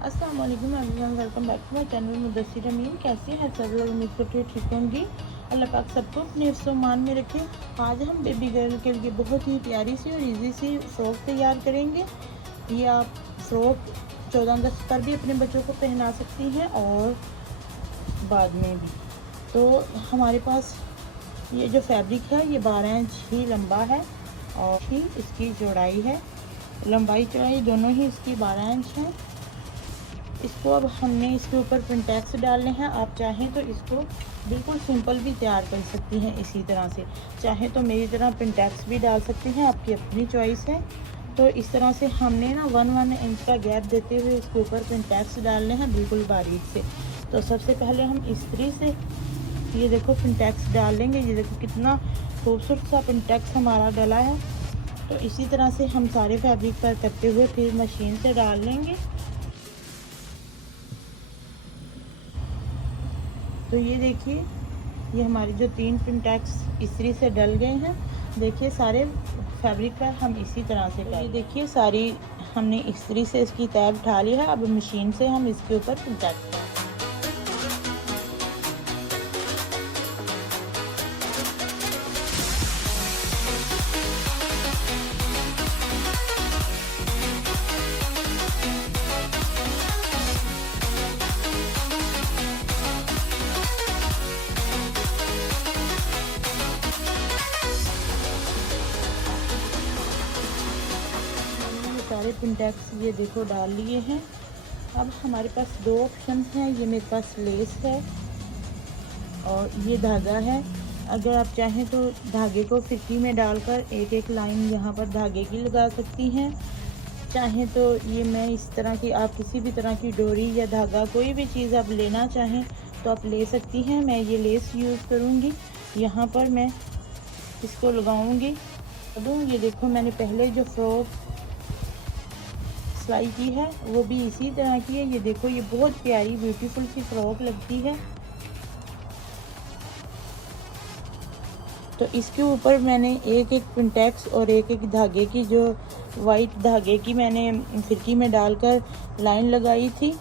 अस्सलाम वालेकुम everyone, welcome back to my channel Mudassir Amin. कैसे हैं सब लोग? उम्मीद करते हैं ठीक होंगी। अल्लाह पाक सबको अपने हिफ्ज़-ओ-मान में रखे। आज हम बेबी गर्ल के लिए बहुत ही प्यारी सी और इजी सी फ़्रॉक तैयार करेंगे। ये आप फ़्रॉक 14 अगस्त पर भी अपने बच्चों को पहना सकती हैं और बाद में भी। तो हमारे पास ये जो फैब्रिक है ये 12 इंच ही लंबा है और ही इसकी चौड़ाई है। लंबाई चौड़ाई दोनों ही इसकी 12 इंच है। इसको अब हमने इसके ऊपर पिंटैक्स डालने हैं। आप चाहें तो इसको बिल्कुल सिंपल भी तैयार कर सकती हैं इसी तरह से, चाहें तो मेरी तरह पिंटैक्स भी डाल सकती हैं, आपकी अपनी चॉइस है। तो इस तरह से हमने ना 1 इंच का गैप देते हुए इसके ऊपर पिंटैक्स डालने हैं बिल्कुल बारीक से। तो सबसे पहले हम इस्त्री से ये देखो पिंटैक्स डाल लेंगे। ये देखो कितना खूबसूरत सा पिंटैक्स हमारा डला है। तो इसी तरह से हम सारे फैब्रिक पर करते हुए फिर मशीन से डाल लेंगे। तो ये देखिए, ये हमारी जो 3 पिंटैक्स इस्त्री से डल गए हैं। देखिए सारे फैब्रिक पर हम इसी तरह से ये देखिए सारी हमने इस्त्री से इसकी तह उठा ली है। अब मशीन से हम इसके ऊपर पिंटैक्स सारे पिंटैक्स ये देखो डाल लिए हैं। अब हमारे पास 2 ऑप्शन हैं। ये मेरे पास लेस है और ये धागा है। अगर आप चाहें तो धागे को फिरकी में डालकर एक एक लाइन यहाँ पर धागे की लगा सकती हैं। चाहें तो ये मैं इस तरह की, आप किसी भी तरह की डोरी या धागा कोई भी चीज़ आप लेना चाहें तो आप ले सकती हैं। मैं ये लेस यूज़ करूँगी। यहाँ पर मैं इसको लगाऊँगी। ये देखो मैंने पहले जो फ्रॉक सिलाई की है वो भी इसी तरह की है। ये देखो ये बहुत प्यारी ब्यूटीफुल सी फ्रॉक लगती है। तो इसके ऊपर मैंने एक एक पिंटैक्स और एक एक धागे की, जो वाइट धागे की मैंने फिरकी में डालकर लाइन लगाई थी।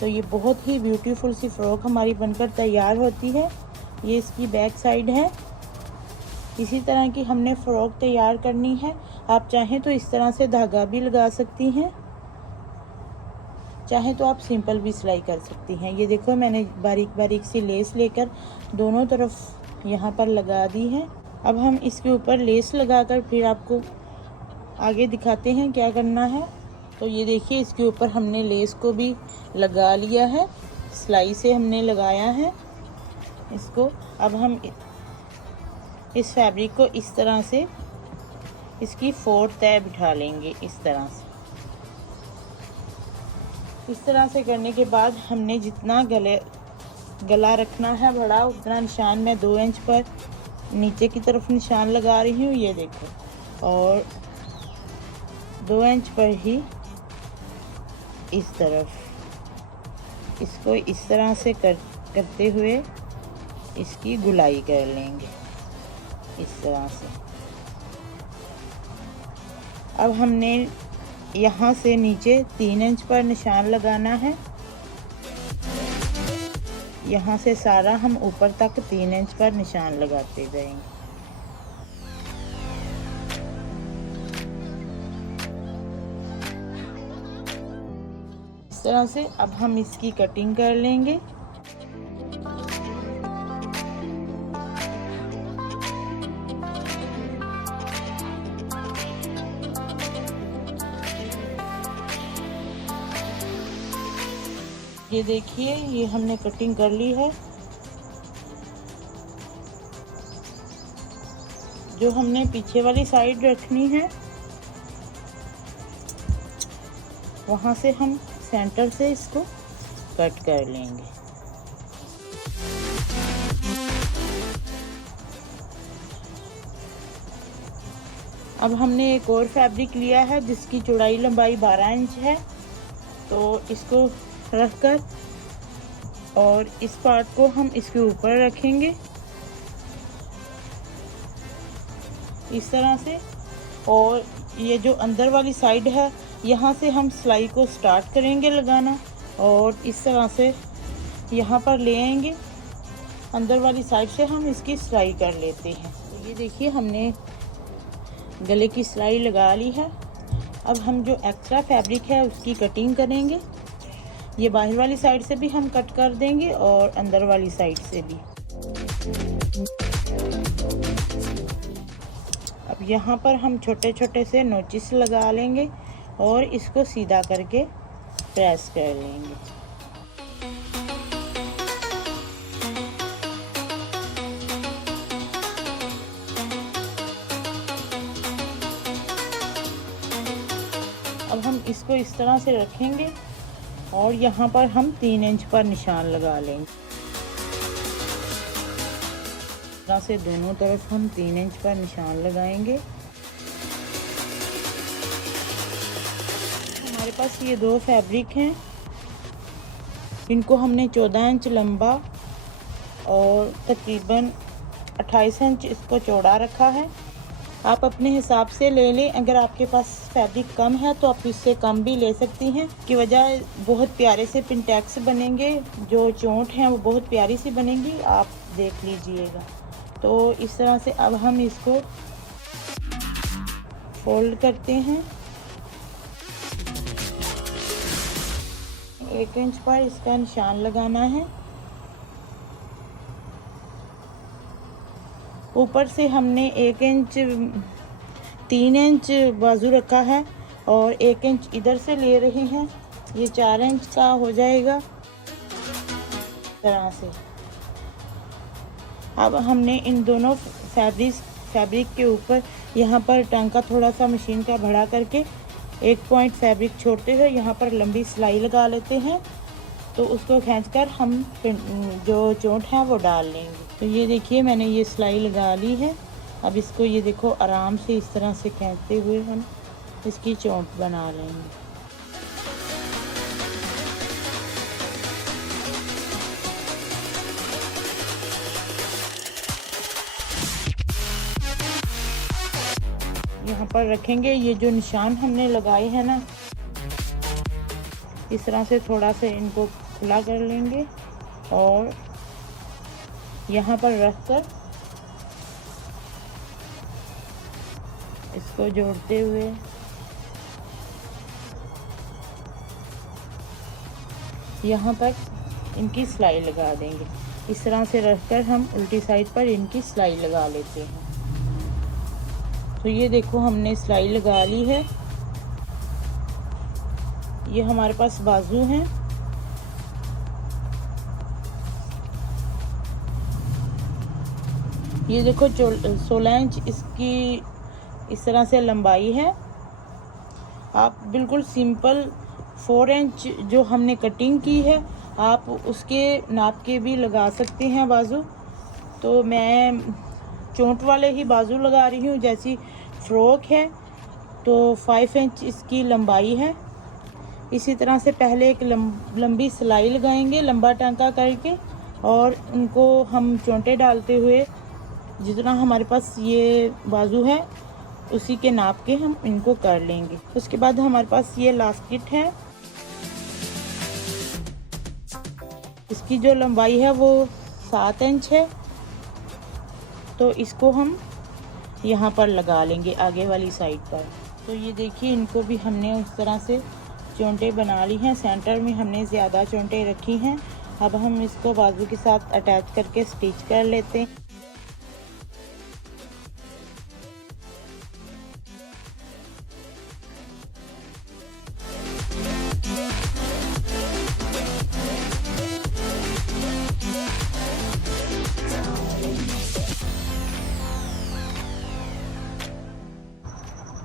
तो ये बहुत ही ब्यूटीफुल सी फ्रॉक हमारी बनकर तैयार होती है। ये इसकी बैक साइड है। इसी तरह की हमने फ़्रॉक तैयार करनी है। आप चाहें तो इस तरह से धागा भी लगा सकती हैं, चाहें तो आप सिंपल भी सिलाई कर सकती हैं। ये देखो मैंने बारीक बारीक सी लेस लेकर दोनों तरफ यहाँ पर लगा दी है। अब हम इसके ऊपर लेस लगाकर फिर आपको आगे दिखाते हैं क्या करना है। तो ये देखिए इसके ऊपर हमने लेस को भी लगा लिया है, सिलाई से हमने लगाया है इसको। अब हम इस फैब्रिक को इस तरह से इसकी 4 तह बिठा लेंगे। इस तरह से करने के बाद हमने जितना गला रखना है बड़ा, उतना निशान मैं 2 इंच पर नीचे की तरफ निशान लगा रही हूँ। ये देखो, और 2 इंच पर ही इस तरफ इसको इस तरह से करते हुए इसकी गुलाई कर लेंगे इस तरह से। अब हमने यहाँ से नीचे 3 इंच पर निशान लगाना है। यहाँ से सारा हम ऊपर तक 3 इंच पर निशान लगाते जाएंगे। इस तरह से अब हम इसकी कटिंग कर लेंगे। ये देखिए ये हमने कटिंग कर ली है। जो हमने पीछे वाली साइड रखनी है वहां से हम सेंटर से इसको कट कर लेंगे। अब हमने एक और फैब्रिक लिया है जिसकी चौड़ाई लंबाई 12 इंच है। तो इसको रखकर और इस पार्ट को हम इसके ऊपर रखेंगे इस तरह से। और ये जो अंदर वाली साइड है यहाँ से हम सिलाई को स्टार्ट करेंगे लगाना और इस तरह से यहाँ पर ले आएंगे। अंदर वाली साइड से हम इसकी सिलाई कर लेते हैं। तो ये देखिए हमने गले की सिलाई लगा ली है। अब हम जो एक्स्ट्रा फैब्रिक है उसकी कटिंग करेंगे। ये बाहर वाली साइड से भी हम कट कर देंगे और अंदर वाली साइड से भी। अब यहाँ पर हम छोटे छोटे से नोचिस लगा लेंगे और इसको सीधा करके प्रेस कर लेंगे। अब हम इसको इस तरह से रखेंगे और यहाँ पर हम 3 इंच पर निशान लगा लेंगे। इस तरह से दोनों तरफ हम 3 इंच पर निशान लगाएंगे। हमारे पास ये 2 फैब्रिक हैं, इनको हमने 14 इंच लंबा और तकरीबन 28 इंच इसको चौड़ा रखा है। आप अपने हिसाब से ले लें। अगर आपके पास फैब्रिक कम है तो आप इससे कम भी ले सकती हैं। की वजह बहुत प्यारे से पिनटैक्स बनेंगे, जो चोंट हैं वो बहुत प्यारी सी बनेंगी, आप देख लीजिएगा। तो इस तरह से अब हम इसको फोल्ड करते हैं। 1 इंच पर इसका निशान लगाना है। ऊपर से हमने 1 इंच 3 इंच बाजू रखा है और 1 इंच इधर से ले रहे हैं। ये 4 इंच का हो जाएगा इस तरह से। अब हमने इन दोनों फैब्रिक के ऊपर यहाँ पर टांका थोड़ा सा मशीन का बढ़ा करके 1 पॉइंट फैब्रिक छोड़ते हुए यहाँ पर लंबी सिलाई लगा लेते हैं। तो उसको खींचकर हम जो चोंट है वो डाल लेंगे। तो ये देखिए मैंने ये सिलाई लगा ली है। अब इसको ये देखो आराम से इस तरह से खींचते हुए हम इसकी चोंट बना लेंगे। यहाँ पर रखेंगे। ये जो निशान हमने लगाए हैं ना, इस तरह से थोड़ा से इनको खुला कर लेंगे और यहाँ पर रखकर इसको जोड़ते हुए यहाँ पर इनकी सिलाई लगा देंगे। इस तरह से रखकर हम उल्टी साइड पर इनकी सिलाई लगा लेते हैं। तो ये देखो हमने सिलाई लगा ली है। ये हमारे पास बाजू हैं। ये देखो 16 इंच इसकी इस तरह से लंबाई है। आप बिल्कुल सिंपल 4 इंच जो हमने कटिंग की है आप उसके नाप के भी लगा सकते हैं बाजू। तो मैं चोंट वाले ही बाजू लगा रही हूँ। जैसी फ्रॉक है तो 5 इंच इसकी लंबाई है। इसी तरह से पहले एक लंबी सिलाई लगाएंगे लंबा टांका करके और उनको हम चोंटे डालते हुए जितना हमारे पास ये बाजू है उसी के नाप के हम इनको कर लेंगे। उसके बाद हमारे पास ये लास्टिक है। इसकी जो लंबाई है वो 7 इंच है। तो इसको हम यहाँ पर लगा लेंगे आगे वाली साइड पर। तो ये देखिए इनको भी हमने उस तरह से चोंटे बना ली हैं। सेंटर में हमने ज़्यादा चोंटे रखी हैं। अब हम इसको बाजू के साथ अटैच करके स्टिच कर लेते हैं।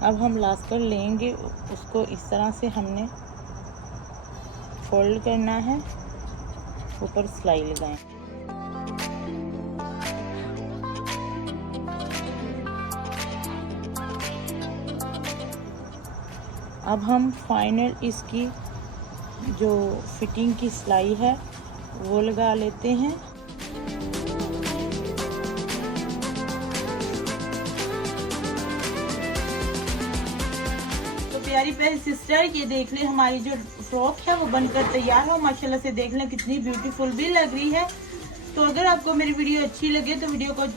अब हम लास्कर लेंगे, उसको इस तरह से हमने फोल्ड करना है, ऊपर सिलाई लगाएं। अब हम फाइनल इसकी जो फिटिंग की सिलाई है वो लगा लेते हैं। प्यारी प्यारी सिस्टर, ये देख लें हमारी जो फ्रॉक है वो बनकर तैयार हो माशाल्लाह से। देख लें कितनी ब्यूटीफुल भी लग रही है। तो अगर आपको मेरी वीडियो अच्छी लगे तो वीडियो को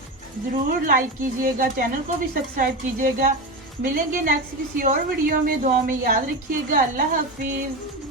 ज़रूर लाइक कीजिएगा, चैनल को भी सब्सक्राइब कीजिएगा। मिलेंगे नेक्स्ट किसी और वीडियो में। दुआ में याद रखिएगा। अल्लाह हाफिज़।